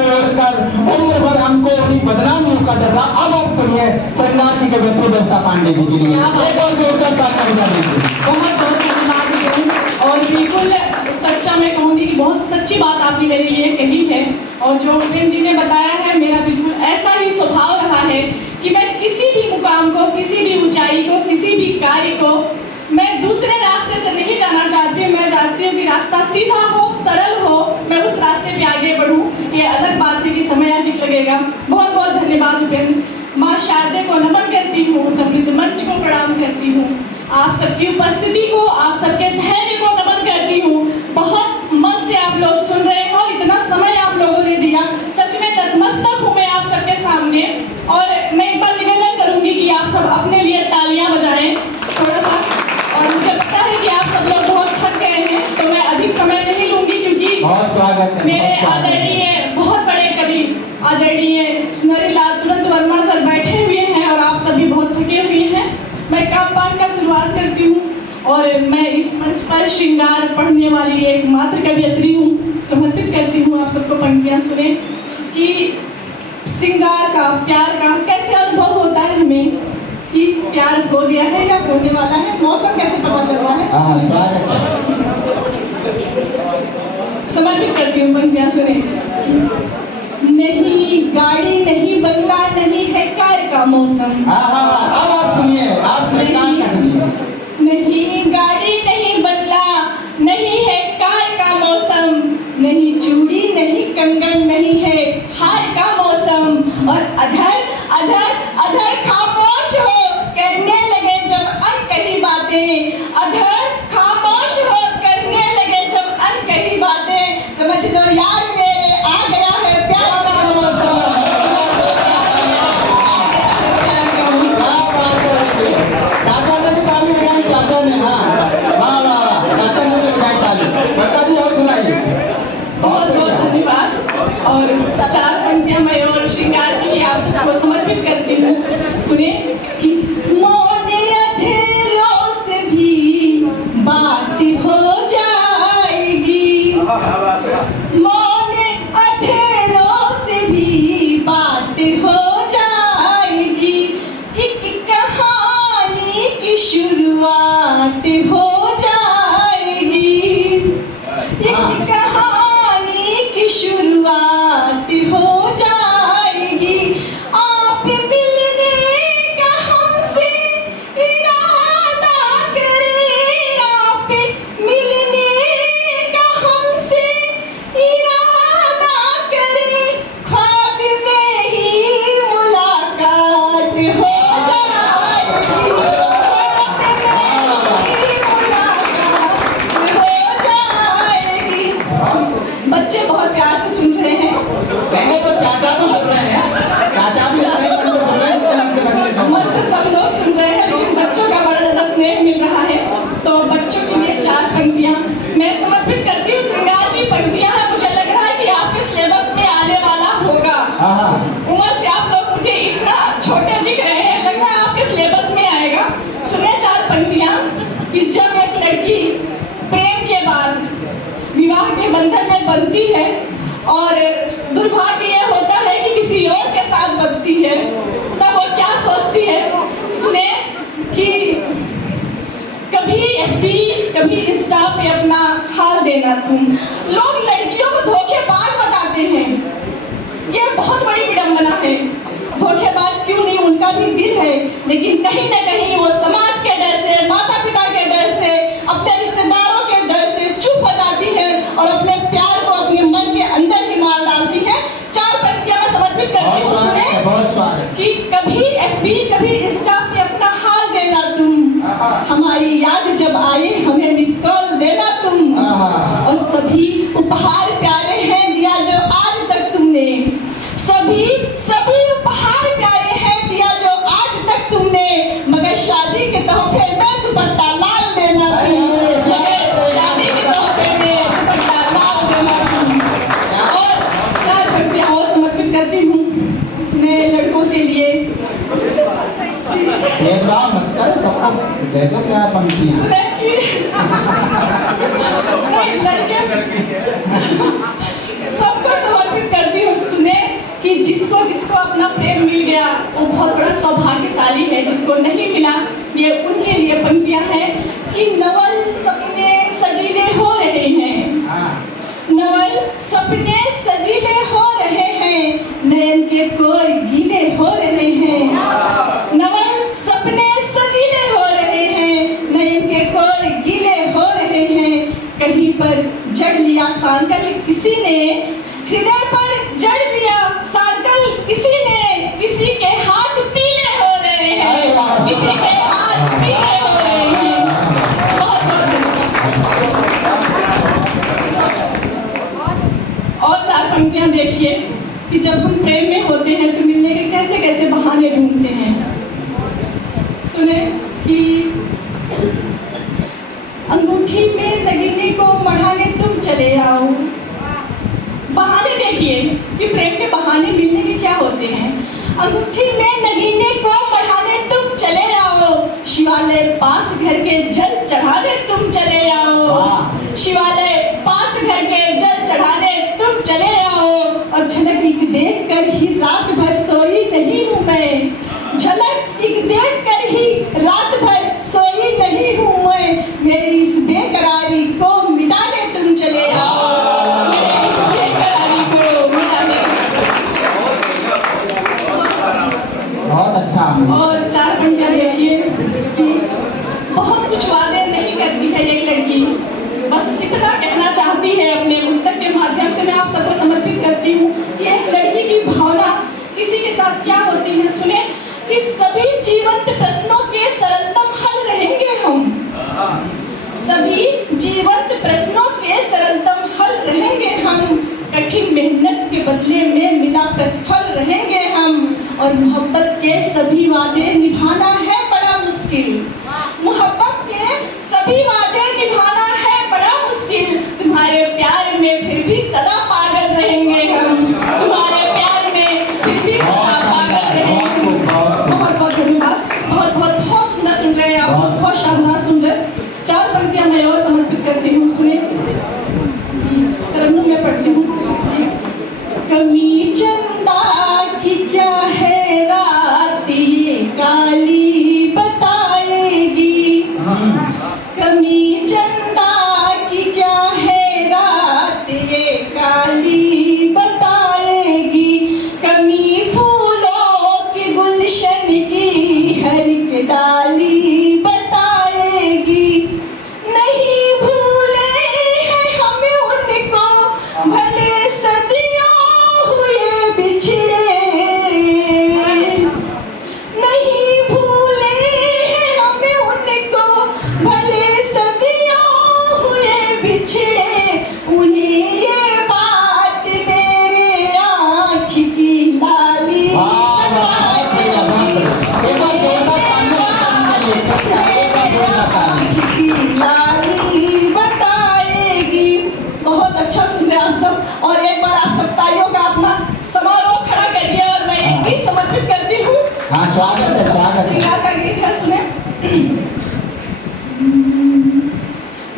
को ओढ़कर उम्र भर हमको अपनी बदनामियों का डर रहा। अब आप सुनिए शरणार्थी के व्यक्ति दत्ता पांडे जी के लिए एक और जोरदार तालियां बजा दीजिए। बहुत बहुत धन्यवाद। और बिल्कुल सच्चा मैं कहूँगी कि बहुत सच्ची बात आपने मेरे लिए कही है। और जो उपेंद्र जी ने बताया है, मेरा बिल्कुल ऐसा ही स्वभाव रहा है कि मैं किसी भी मुकाम को, किसी भी ऊंचाई को, किसी भी कार्य को मैं दूसरे रास्ते से नहीं जाना चाहती हूँ। मैं चाहती हूँ कि रास्ता सीधा हो, सरल हो, मैं उस रास्ते पे आगे बढ़ूँ। ये अलग बात है कि समय अधिक लगेगा। बहुत बहुत धन्यवाद उपेंद्र। माँ शारदे को नमन करती हूँ, समृद्ध मंच को प्रणाम करती हूँ, आप सबकी उपस्थिति को, आप सबके धैर्य को नमन करती हूँ। बहुत मन से आप लोग सुन रहे हैं और इतना समय आप लोगों ने दिया, सच में नतमस्तक हूँ मैं आप सबके सामने। और मैं एक बार निवेदन करूंगी कि आप सब अपने लिए तालियां बजाएं थोड़ा सा। और मुझे पता है कि आप सब लोग बहुत थक गए हैं, तो मैं अधिक समय नहीं लूंगी क्योंकि बहुत स्वागत है। मेरे आदरणीय बहुत बड़े कवि आदरणीय सुनहरीलाल तुरंत वर्मा सर बैठे हुए हैं और आप सभी बहुत थके हुए हैं। मैं काव्यपाठ का शुरुआत करती हूँ और मैं इस मंच पर श्रृंगार पढ़ने वाली एक मात्र कवियत्री हूँ। समर्पित करती हूँ आप सबको पंक्तियाँ सुने कि श्रृंगार का, प्यार का कैसे अनुभव होता है हमें, कि प्यार हो गया है या होने वाला है, मौसम कैसे पता चल रहा है। स्वागत है। समर्पित करती हूँ पंक्तियाँ सुने। नहीं गाड़ी, नहीं बंगला, नहीं है कार का मौसम। अब आप सुनिए, आप सरकार का सुनिए। नहीं गाड़ी, नहीं बंगला, नहीं है कार का मौसम, नहीं चूड़ी, नहीं कंगन, नहीं है हार का मौसम। और अधर अधर अधर खामोश हो करने लगे जब अनकही बातें, अधर खामोश हो करने लगे जब अनकही बातें, समझ लो यार मेरे आ गया है प्यार का मौसम। चाचा ने भी ताली बजाई, चाचा ने। हाँ वाह वाह वाह, चाचा ने भी बजाई ताली। बता दी और सुनाइए। बहुत बहुत धन्यवाद। और चार पंक्तियां मैं और श्रृंगार के लिए आप सबको समर्पित करती हूँ। सुने कि मोने अधेरों से भी बात हो जाएगी, मोने अधेरों से भी बात हो जाएगी, एक कहानी की शुरुआत हो जाएगी, एक कहानी की शुरुआत हो जाएगी। आप मिलने का हमसे इरादा करें, आप मिलने का हमसे इरादा करें, ख्वाब में ही मुलाकात हो जाएगी, ख्वाब में ही मुलाकात हो जाएगी। बच्चे बहुत प्यार से सुन रहे हैं। पहले तो चाचा तो सुन रहे हैं, चाचा भी अपने मन से सुन रहे हैं, मन से बच्चे सुन रहे मन से सब लोग सुन रहे हैं, लेकिन बच्चों का बड़ा ज्यादा स्नेह मिल रहा है। तो बच्चों के लिए चार पंक्तियां मैं समर्पित करती हूँ। श्रृंगार की पंक्तियां हैं, मुझे लग रहा है कि आपके सिलेबस में आने वाला होगा। उम्र से आप लोग मुझे इतना छोटे दिख रहे हैं, लग रहा है आपके सिलेबस में आएगा। सुनिए चार पंक्तियां कि जब एक लड़की प्रेम के बाद विवाह के बंधन में बंधती है और दुर्भाग्य ये होता है कि किसी और के साथ बंधती है, तब वो क्या सोचती है। सुने कि कभी एफबी, कभी इंस्टा पे अपना हाल देना तुम। लोग लड़कियों को धोखेबाज बताते हैं, ये बहुत बड़ी विडंबना है। धोखेबाज क्यों नहीं, उनका भी दिल है, लेकिन कहीं ना कहीं वो समाज के डर से, माता पिता के डर से, अपने रिश्तेदारों के डर से चुप हो जाती है और अपने प्यार को अपने मन के अंदर ही मार डालती है। चार पंक्तियां मैं समर्पित करती हूँ। सुने कि कभी एफबी, कभी इंस्टा पे अपना हाल देना तुम, हमारी याद जब आए हमें मिस कॉल देना तुम, और सभी उपहार प्यारे हैं दिया जो आज तक तुमने, सभी सभी उपहार प्यारे हैं दिया जो आज तक तुमने, मगर शादी के तोहफे में दुपट्टा लाल देना तुम, मगर शादी के तोहफे में दुपट्टा लाल देना तुम। और चार पंक्तियां और समर्पित करती हूँ नए लड़कों के लिए। भेदभाव मत कर, सबको देखो क्या पंक्ति है। सबको समर्पित करती हूँ। जिसको अपना प्रेम मिल गया वो बहुत बड़ा सौभाग्यशाली है। जिसको नहीं मिला, ये उनके लिए पंक्तियां हैं कि नवल सपने सजीले हो रहे हैं, नवल सपने सजीले हो रहे हैं, नयन के कोई गीले हो रहे हैं, नवल सपने सजीले हो रहे हैं, नयन के कोई गीले हो रहे हैं। कहीं पर जड़ लिया सांकल किसी ने, हृदय पर जड़ लिया सांकल किसी ने, किसी के हाथ पीले हो रहे हैं, किसी के हाथ पीले हो रहे हैं। बहुत और चार पंक्तियां देखिए कि जब हम प्रेम में होते हैं तो मिलने के कैसे कैसे बहाने ढूंढते हैं। सुने कि अंगूठी में नगीने को मढ़ाने तुम चले आओ। बहाने देखिए कि प्रेम के बहाने मिलने के क्या होते हैं। अंगूठी में नगीने को मढ़ाने तुम चले आओ, शिवालय पास घर के जल चढ़ाने तुम चले आओ, शिवालय पास घर के जल चढ़ाने तुम चले आओ। और झलक एक देख कर ही रात भर सोई नहीं हूँ मैं, झलक एक देख कर ही रात भर सोई नहीं हूँ मैं, मेरी इस बेकरारी को मिटाने तुम चले आओ, मेरी इस बेकरारी को मिटाने। बहुत अच्छा। और चार पंक्तियां देखिए कि बहुत कुछ वादे नहीं करती है एक लड़की, बस इतना कहना चाहती है अपने मुक्तक के माध्यम से मैं आप सबको समर्पित करती हूँ कि एक लड़की की भावना किसी के साथ क्या होती है। सुने कि सभी जीवंत प्रश्नों के सरलतम हल रहेंगे हम, सभी जीवंत प्रश्नों के सरलतम हल रहेंगे हम, कठिन मेहनत के बदले में मिला प्रतिफल रहेंगे हम। और मोहब्बत के सभी वादे निभाना है बड़ा मुश्किल, मोहब्बत के सभी वादे निभाना है बड़ा मुश्किल, तुम्हारे प्यार में फिर भी सदा पागल रहेंगे हम, तुम्हारे प्यार में फिर भी सदा पागल रहेंगे। बहुत बहुत धन्यवाद। बहुत सुंदर सुन रहे हैं आप, बहुत शानदार सुंदर। चार पंक्तियां मैं और समर्पित करती हूँ। सुने तरन्नुम में पढ़ती हूँ। कमी चंदा की क्या है रात ये काली बताएगी, कमी चंदा की क्या है रात ये काली बताएगी, कमी फूलों के गुलशन की हर एक डाली बताएगी, नहीं भूले हैं हम उनको भले सदियों हुए बिछड़े, नहीं भूले हैं हम उनको भले सदियों हुए बिछड़े, उन्हें ये बात मेरे आँख की लाली बताएगी। बहुत अच्छा सुन रहे आप सब। और एक बार आप सब तालियों का अपना समारोह खड़ा करिए और मैं एक गीत समर्पित करती हूँ। हाँ, स्वागत है, स्वागत है। श्रृंगार का गीत है, सुने।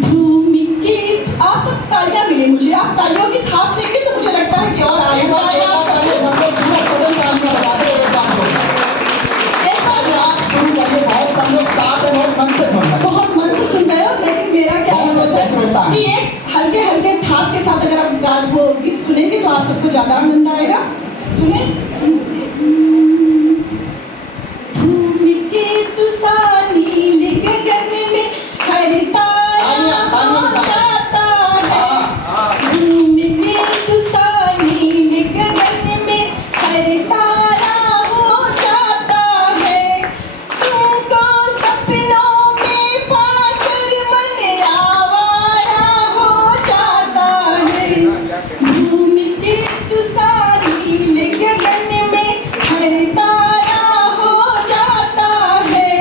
भूमि की आप सब तालियां मिले मुझे, आप तालियों की थाप देंगे तो मुझे लगता है कि और आगे एक बार बहुत मन से सुन रहे हो, लेकिन मेरा क्या है कि एक हल्के हल्के थाप के साथ अगर आप वो गीत सुनेंगे तो आप सबको ज्यादा आनंद आएगा। सुने। भूमि के तुसानी नीले गगन में हर तारा हो जाता है, भूमि के तुसानी नीले गगन में हर तारा हो जाता है, तुमको सपनों में पाकर मन आवारा हो जाता है, भूमि के तुसानी नीले गगन में हर तारा हो जाता है,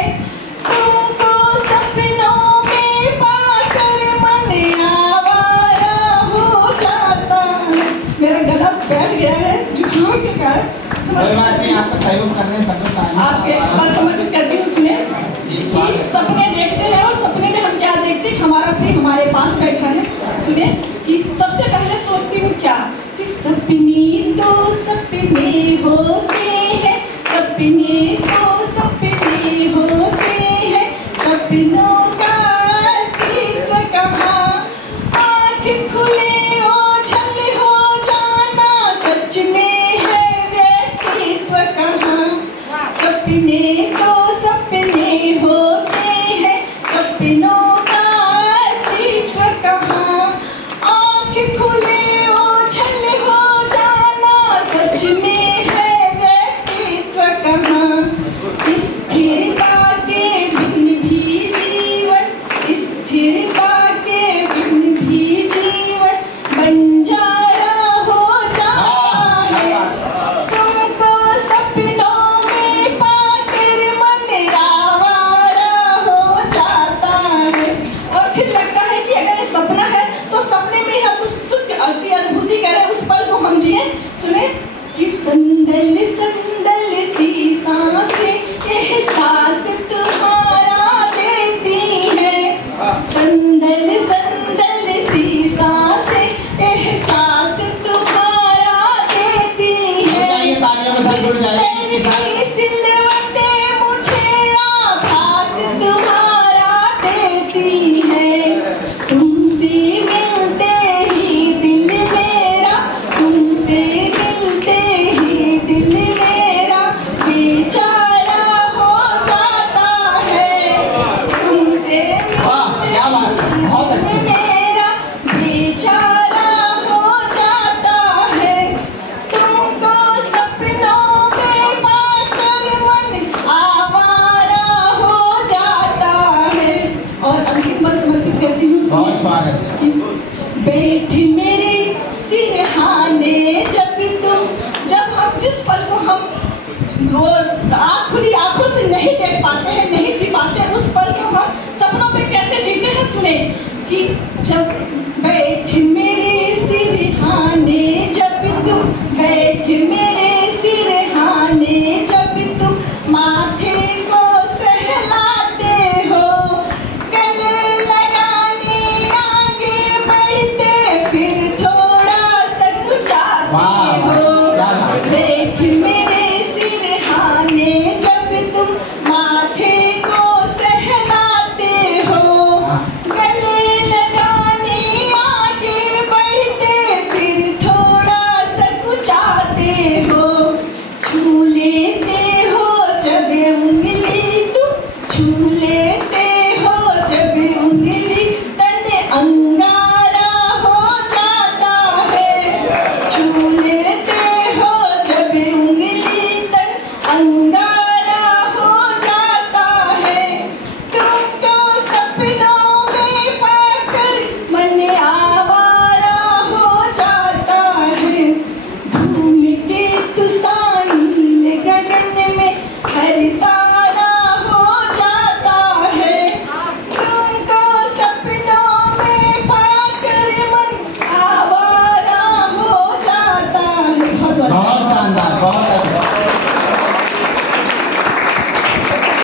तुमको सपनों में पाकर मन आवारा हो जाता है। मेरा गला बैठ गया है जुकाम के कारण। कोई बात नहीं, आपका सहयोग करने सब लोग आएंगे। आपके बात समर्पित करती हूँ। सुने कि सपने देखते हैं और सपने में हम क्या देखते हैं, हमारा प्रिय हमारे पास बैठा है। सुने कि सबसे पहले सोचती हूँ क्या कि सपनी तो सपने सपने होते हैं, सपने तो सपने होते हैं, सपनों का अस्तित्व कहाँ। आँख खुले ओझल हो जाना, सच में है व्यक्तित्व कहाँ। सपने तो सपने होते हैं, सपनों का अस्तित्व कहाँ। आँख खुले ओझल हो जाना, सच में है व्यक्तित्व कहाँ। स्थिरता के बिन भी जीवन, स्थिरता के बिन भी जीवन बंजारा हो जाता है। तुमको सपनों में पाकर मन आवारा हो जाता है। और फिर लगता है कि अगर ये सपना है तो सपने में हम उस सुख की अनुभूति करें, उस पल को हम जिए। सुने कि संदल संदल सी सांसें एहसास तुम्हारा देती है। संदल संदल सी सांसें एहसास तुम्हारा देती है। जाइए, तालियों के साथ जुड़ जाइए। तेरी सिलवटें मुझे आभास तुम्हारा देती है। तुमसे मिलते ही दिल मेरा, तुमसे मिलते ही दिल मेरा बेचारा हो जाता है। तुमसे वाह, क्या बात है, बहुत मिलते अच्छी। ही मेरा बेचारा हो जाता है। तुमको सपनों में पाकर मन आवारा हो जाता है। और अंतिम बार समर्पित करती हूँ। बहुत स्वागत है। बैठ मेरे सिरहाने जब तुम, जब हम जिस पल को हम रोज आँख खुली आंखों से नहीं देख पाते हैं, नहीं जी पाते हैं, उस पल को हम सपनों में कैसे जीते हैं। सुने कि जब बैठ मेरे सिरहाने जब तुम, बैठ मेरे सिरहाने जब तुम माथे को सहलाते हो, गले लगाने आगे बढ़ते फिर थोड़ा सा कुचाते वाह, हो।